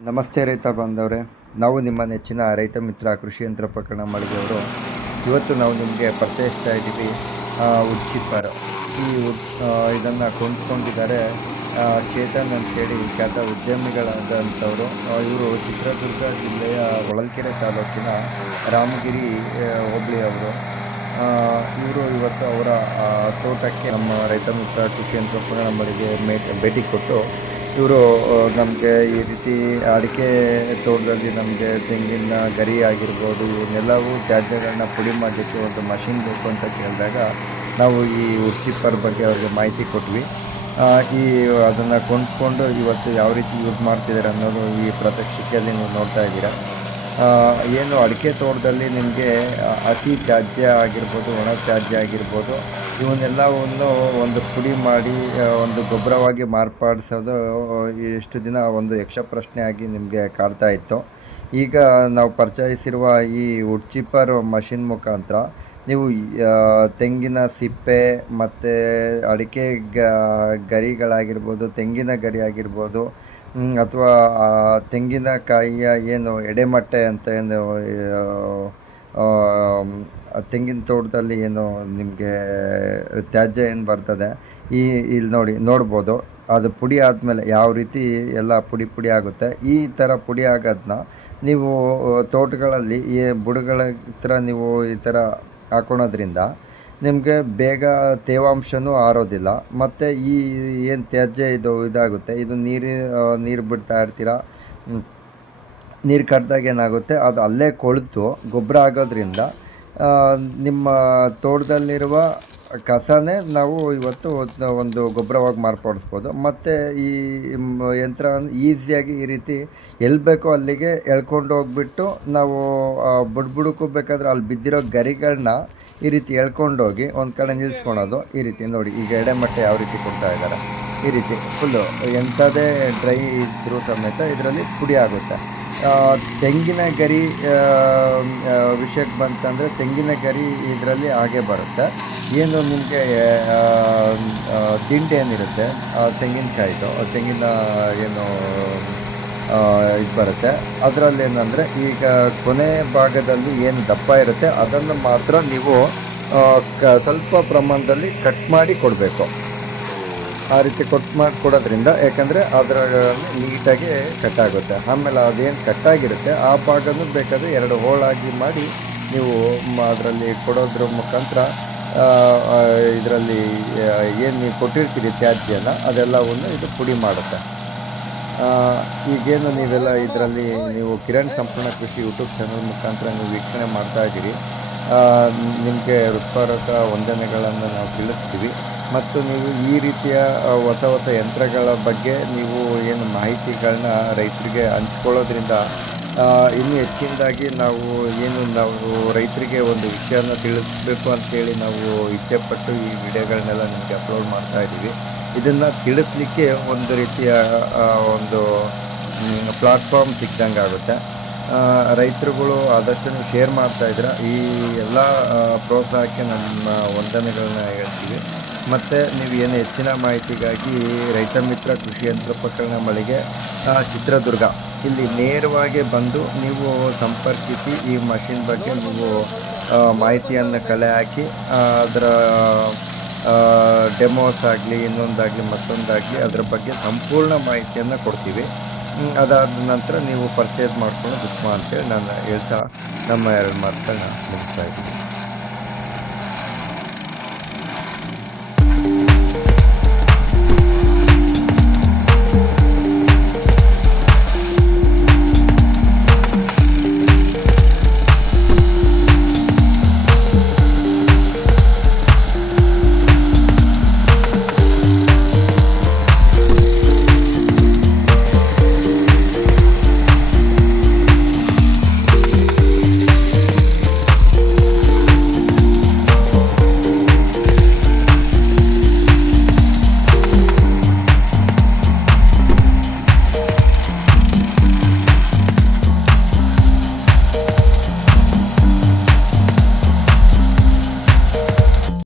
ನಮಸ್ತೆ ರೈತ ಬಾಂಧವ್ರೆ. ನಾವು ನಿಮ್ಮ ನೆಚ್ಚಿನ ರೈತ ಮಿತ್ರ ಕೃಷಿ ಯಂತ್ರೋಪಕರಣ ಮಳಿಗೆಯವರು ಇವತ್ತು ನಾವು ನಿಮಗೆ ಪರಿಚಯಿಸ್ತಾ ಇದ್ದೀವಿ ವುಡ್ ಚಿಪ್ಪರ್ ಈ ವುಡ್ ಇದನ್ನು ಕೊಂಡ್ಕೊಂಡಿದ್ದಾರೆ ಚೇತನ್ ಅಂತೇಳಿ ಖ್ಯಾತ ಉದ್ಯಮಿಗಳಾದಂಥವರು. ಇವರು ಚಿತ್ರದುರ್ಗ ಜಿಲ್ಲೆಯ ಹೊಳಲ್ಕೆರೆ ತಾಲೂಕಿನ ರಾಮಗಿರಿ ಹೋಬಳಿಯವರು ಇವರು ಇವತ್ತು ಅವರ ತೋಟಕ್ಕೆ ನಮ್ಮ ರೈತ ಮಿತ್ರ ಕೃಷಿ ಯಂತ್ರೋಪಕರಣ ಮಳಿಗೆ ಭೇಟಿ ಕೊಟ್ಟು ಇವರು ನಮಗೆ ಈ ರೀತಿ ಅಡಿಕೆ ತೋಟದಲ್ಲಿ ನಮಗೆ ತೆಂಗಿನ ಗರಿ ಆಗಿರ್ಬೋದು ಇವನ್ನೆಲ್ಲವೂ ತ್ಯಾಜ್ಯಗಳನ್ನ ಪುಡಿ ಮಾಡಲಿಕ್ಕೆ ಒಂದು ಮಷಿನ್ ಬೇಕು ಅಂತ ಕೇಳಿದಾಗ ನಾವು ಈ ಉಚ್ಚಿಪ್ಪರ್ ಬಗ್ಗೆ ಅವ್ರಿಗೆ ಮಾಹಿತಿ ಕೊಟ್ವಿ. ಈ ಅದನ್ನು ಕೊಂಡ್ಕೊಂಡು ಇವತ್ತು ಯಾವ ರೀತಿ ಯೂಸ್ ಮಾಡ್ತಿದ್ದಾರೆ ಅನ್ನೋದು ಈ ಪ್ರಾತ್ಯಕ್ಷಿಕೆಯಲ್ಲಿ ನೀವು ನೋಡ್ತಾ ಇದ್ದೀರಾ? ಏನು ಅಡಿಕೆ ತೋಟದಲ್ಲಿ ನಿಮಗೆ ಹಸಿ ತ್ಯಾಜ್ಯ ಆಗಿರ್ಬೋದು, ಒಣ ತ್ಯಾಜ್ಯ ಆಗಿರ್ಬೋದು ಇವನ್ನೆಲ್ಲವನ್ನು ಒಂದು ಪುಡಿ ಮಾಡಿ ಒಂದು ಗೊಬ್ಬರವಾಗಿ ಮಾರ್ಪಾಡಿಸೋದು ಎಷ್ಟು ದಿನ ಒಂದು ಯಕ್ಷ ಪ್ರಶ್ನೆಯಾಗಿ ನಿಮಗೆ ಕಾಡ್ತಾ ಇತ್ತು. ಈಗ ನಾವು ಪರಿಚಯಿಸಿರುವ ಈ ವುಡ್ ಚಿಪ್ಪರ್ ಮಷಿನ್ ಮುಖಾಂತರ ನೀವು ತೆಂಗಿನ ಸಿಪ್ಪೆ ಮತ್ತು ಅಡಿಕೆ ಗ, ಗರಿಗಳಾಗಿರ್ಬೋದು, ತೆಂಗಿನ ಗರಿ ಆಗಿರ್ಬೋದು ಅಥವಾ ತೆಂಗಿನಕಾಯಿಯ ಏನು ಎಡೆಮಟ್ಟೆ ಅಂತ ಏನು ತೆಂಗಿನ ತೋಟದಲ್ಲಿ ಏನು ನಿಮಗೆ ತ್ಯಾಜ್ಯ ಏನು ಬರ್ತದೆ, ಈ, ಇಲ್ಲಿ ನೋಡಿ, ನೋಡ್ಬೋದು. ಅದು ಪುಡಿ ಆದಮೇಲೆ ಯಾವ ರೀತಿ ಎಲ್ಲ ಪುಡಿ ಪುಡಿ ಆಗುತ್ತೆ, ಈ ಥರ ಪುಡಿ ಆಗೋದನ್ನ ನೀವು ತೋಟಗಳಲ್ಲಿ ಈ ಬುಡಗಳ ಹತ್ರ ನೀವು ಈ ಥರ ಹಾಕೊಳೋದ್ರಿಂದ ನಿಮಗೆ ಬೇಗ ತೇವಾಂಶನೂ ಆರೋದಿಲ್ಲ ಮತ್ತು ಈ ಏನು ತ್ಯಾಜ್ಯ ಇದು ಇದಾಗುತ್ತೆ, ಇದು ನೀರು ನೀರು ಬಿಡ್ತಾ ಇರ್ತೀರ. ನೀರು ಕಟ್ಟಿದಾಗ ಏನಾಗುತ್ತೆ, ಅದು ಅಲ್ಲೇ ಕೊಳೆತು, ಗೊಬ್ಬರ ಆಗೋದ್ರಿಂದ ನಿಮ್ಮ ತೋಟದಲ್ಲಿರುವ ಕಸನೇ ನಾವು ಇವತ್ತು ಒಂದು- ಗೊಬ್ಬರವಾಗಿ ಮಾರ್ಪಡಿಸ್ಬೋದು. ಮತ್ತು ಈ ಯಂತ್ರ ಈಸಿಯಾಗಿ ಈ ರೀತಿ ಎಲ್ಲಿ ಬೇಕೋ ಅಲ್ಲಿಗೆ ಎಳ್ಕೊಂಡು ಹೋಗ್ಬಿಟ್ಟು ನಾವು ಬುಡ್ಬುಡುಕು ಬುಡ್ ಬೇಕಾದ್ರೆ ಅಲ್ಲಿ ಬಿದ್ದಿರೋ ಗರಿಗಳನ್ನ ಈ ರೀತಿ ಎಳ್ಕೊಂಡೋಗಿ ಒಂದು ಕಡೆ ನಿಲ್ಲಿಸ್ಕೊಳೋದು ಈ ರೀತಿ ನೋಡಿ, ಈಗ ಎಡೆಮಟ್ಟೆ ಯಾವ ರೀತಿ ಕೊಡ್ತಾ ಇದ್ದಾರೆ. ಈ ರೀತಿ ಫುಲ್ಲು ಎಂಥದೇ ಡ್ರೈ ಇದ್ದರೂ ಸಮೇತ ಇದರಲ್ಲಿ ಪುಡಿ ಆಗುತ್ತೆ. ತೆಂಗಿನ ಗರಿ ವಿಷಯಕ್ಕೆ ಬಂತಂದರೆ ತೆಂಗಿನ ಗರಿ ಇದರಲ್ಲಿ ಹಾಗೆ ಬರುತ್ತೆ. ಏನು ನಿಮಗೆ ದಿಂಡು ಏನಿರುತ್ತೆ? ತೆಂಗಿನಕಾಯಿದು ತೆಂಗಿನ, ಏನು ಇದು ಬರುತ್ತೆ. ಅದರಲ್ಲಿ ಏನಂದರೆ ಈಗ ಕೊನೆ ಭಾಗದಲ್ಲಿ ಏನು ದಪ್ಪ ಇರುತ್ತೆ, ಅದನ್ನು ಮಾತ್ರ ನೀವು ಕ, ಸ್ವಲ್ಪ ಪ್ರಮಾಣದಲ್ಲಿ ಕಟ್ ಮಾಡಿ ಕೊಡಬೇಕು. ಆ ರೀತಿ ಕೊಟ್ಟು ಮಾಡಿ ಕೊಡೋದ್ರಿಂದ ಯಾಕಂದರೆ ಅದರ ನೀಟಾಗಿ ಕಟ್ಟಾಗುತ್ತೆ ಆಮೇಲೆ ಅದೇನು ಕಟ್ಟಾಗಿರುತ್ತೆ ಆ ಭಾಗನೂ ಬೇಕಾದರೆ ಎರಡು ಹೋಳಾಗಿ ಮಾಡಿ ನೀವು ಅದರಲ್ಲಿ ಕೊಡೋದ್ರ ಮುಖಾಂತರ ಇದರಲ್ಲಿ ಏನು ನೀವು ಕೊಟ್ಟಿರ್ತೀರಿ ತ್ಯಾಜ್ಯನ, ಅದೆಲ್ಲವನ್ನು ಇದು ಪುಡಿ ಮಾಡುತ್ತೆ. ಈಗೇನು ನೀವೆಲ್ಲ ಇದರಲ್ಲಿ ನೀವು ಕಿರಣ್ ಸಂಪೂರ್ಣ ಕೃಷಿ ಯೂಟ್ಯೂಬ್ ಚಾನಲ್ ಮುಖಾಂತರ ನೀವು ವೀಕ್ಷಣೆ ಮಾಡ್ತಾ ಇದ್ದೀರಿ. ನಿಮಗೆ ಹೃತ್ಪೂರ್ವಕ ವಂದನೆಗಳನ್ನು ನಾವು ತಿಳಿಸ್ತೀವಿ. ಮತ್ತು ನೀವು ಈ ರೀತಿಯ ಹೊಸ ಹೊಸ ಯಂತ್ರಗಳ ಬಗ್ಗೆ ನೀವು ಏನು ಮಾಹಿತಿಗಳನ್ನ ರೈತರಿಗೆ ಹಂಚ್ಕೊಳ್ಳೋದ್ರಿಂದ ಇನ್ನೂ ಹೆಚ್ಚಿನದಾಗಿ ನಾವು ಏನು ನಾವು ರೈತರಿಗೆ ಒಂದು ವಿಷಯನ ತಿಳಿಸ್ಬೇಕು ಅಂತೇಳಿ ನಾವು ಇಚ್ಛೆಪಟ್ಟು ಈ ವಿಡಿಯೋಗಳನ್ನೆಲ್ಲ ನಿಮಗೆ ಅಪ್ಲೋಡ್ ಮಾಡ್ತಾ ಇದ್ದೀವಿ. ಇದನ್ನು ತಿಳಿಸ್ಲಿಕ್ಕೆ ಒಂದು ರೀತಿಯ ಒಂದು ಪ್ಲಾಟ್ಫಾರ್ಮ್ ಸಿಕ್ಕಿದಂಗೆ ಆಗುತ್ತೆ. ರೈತರುಗಳು ಆದಷ್ಟು ಶೇರ್ ಮಾಡ್ತಾಯಿದ್ರೆ ಈ ಎಲ್ಲ ಪ್ರೋತ್ಸಾಹಕ್ಕೆ ನಮ್ಮ ವಂದನೆಗಳನ್ನ ಹೇಳ್ತೀವಿ. ಮತ್ತು ನೀವು ಏನು ಹೆಚ್ಚಿನ ಮಾಹಿತಿಗಾಗಿ ರೈತ ಮಿತ್ರ ಕೃಷಿ ಯಂತ್ರೋಪಕರಣ ಮಳಿಗೆ ಚಿತ್ರದುರ್ಗ. ಇಲ್ಲಿ ನೇರವಾಗಿ ಬಂದು ನೀವು ಸಂಪರ್ಕಿಸಿ ಈ ಮಷಿನ್ ಬಗ್ಗೆ ನೀವು ಮಾಹಿತಿಯನ್ನು ಕಲೆ ಹಾಕಿ ಅದರ ಡೆಮೋಸ್ ಆಗಲಿ, ಇನ್ನೊಂದಾಗಲಿ, ಮತ್ತೊಂದಾಗಲಿ, ಅದರ ಬಗ್ಗೆ ಸಂಪೂರ್ಣ ಮಾಹಿತಿಯನ್ನು ಕೊಡ್ತೀವಿ. ಅದಾದ ನಂತರ ನೀವು ಪರ್ಚೇಸ್ ಮಾಡ್ಕೊಂಡು ಬುಕ್ ಅಂತೇಳಿ ನಾನು ಹೇಳ್ತಾ ನಮ್ಮ ಎರಡು ಮಾತುಗಳನ್ನ ಮುಗಿಸ್ತಾ ಇದ್ದೀನಿ.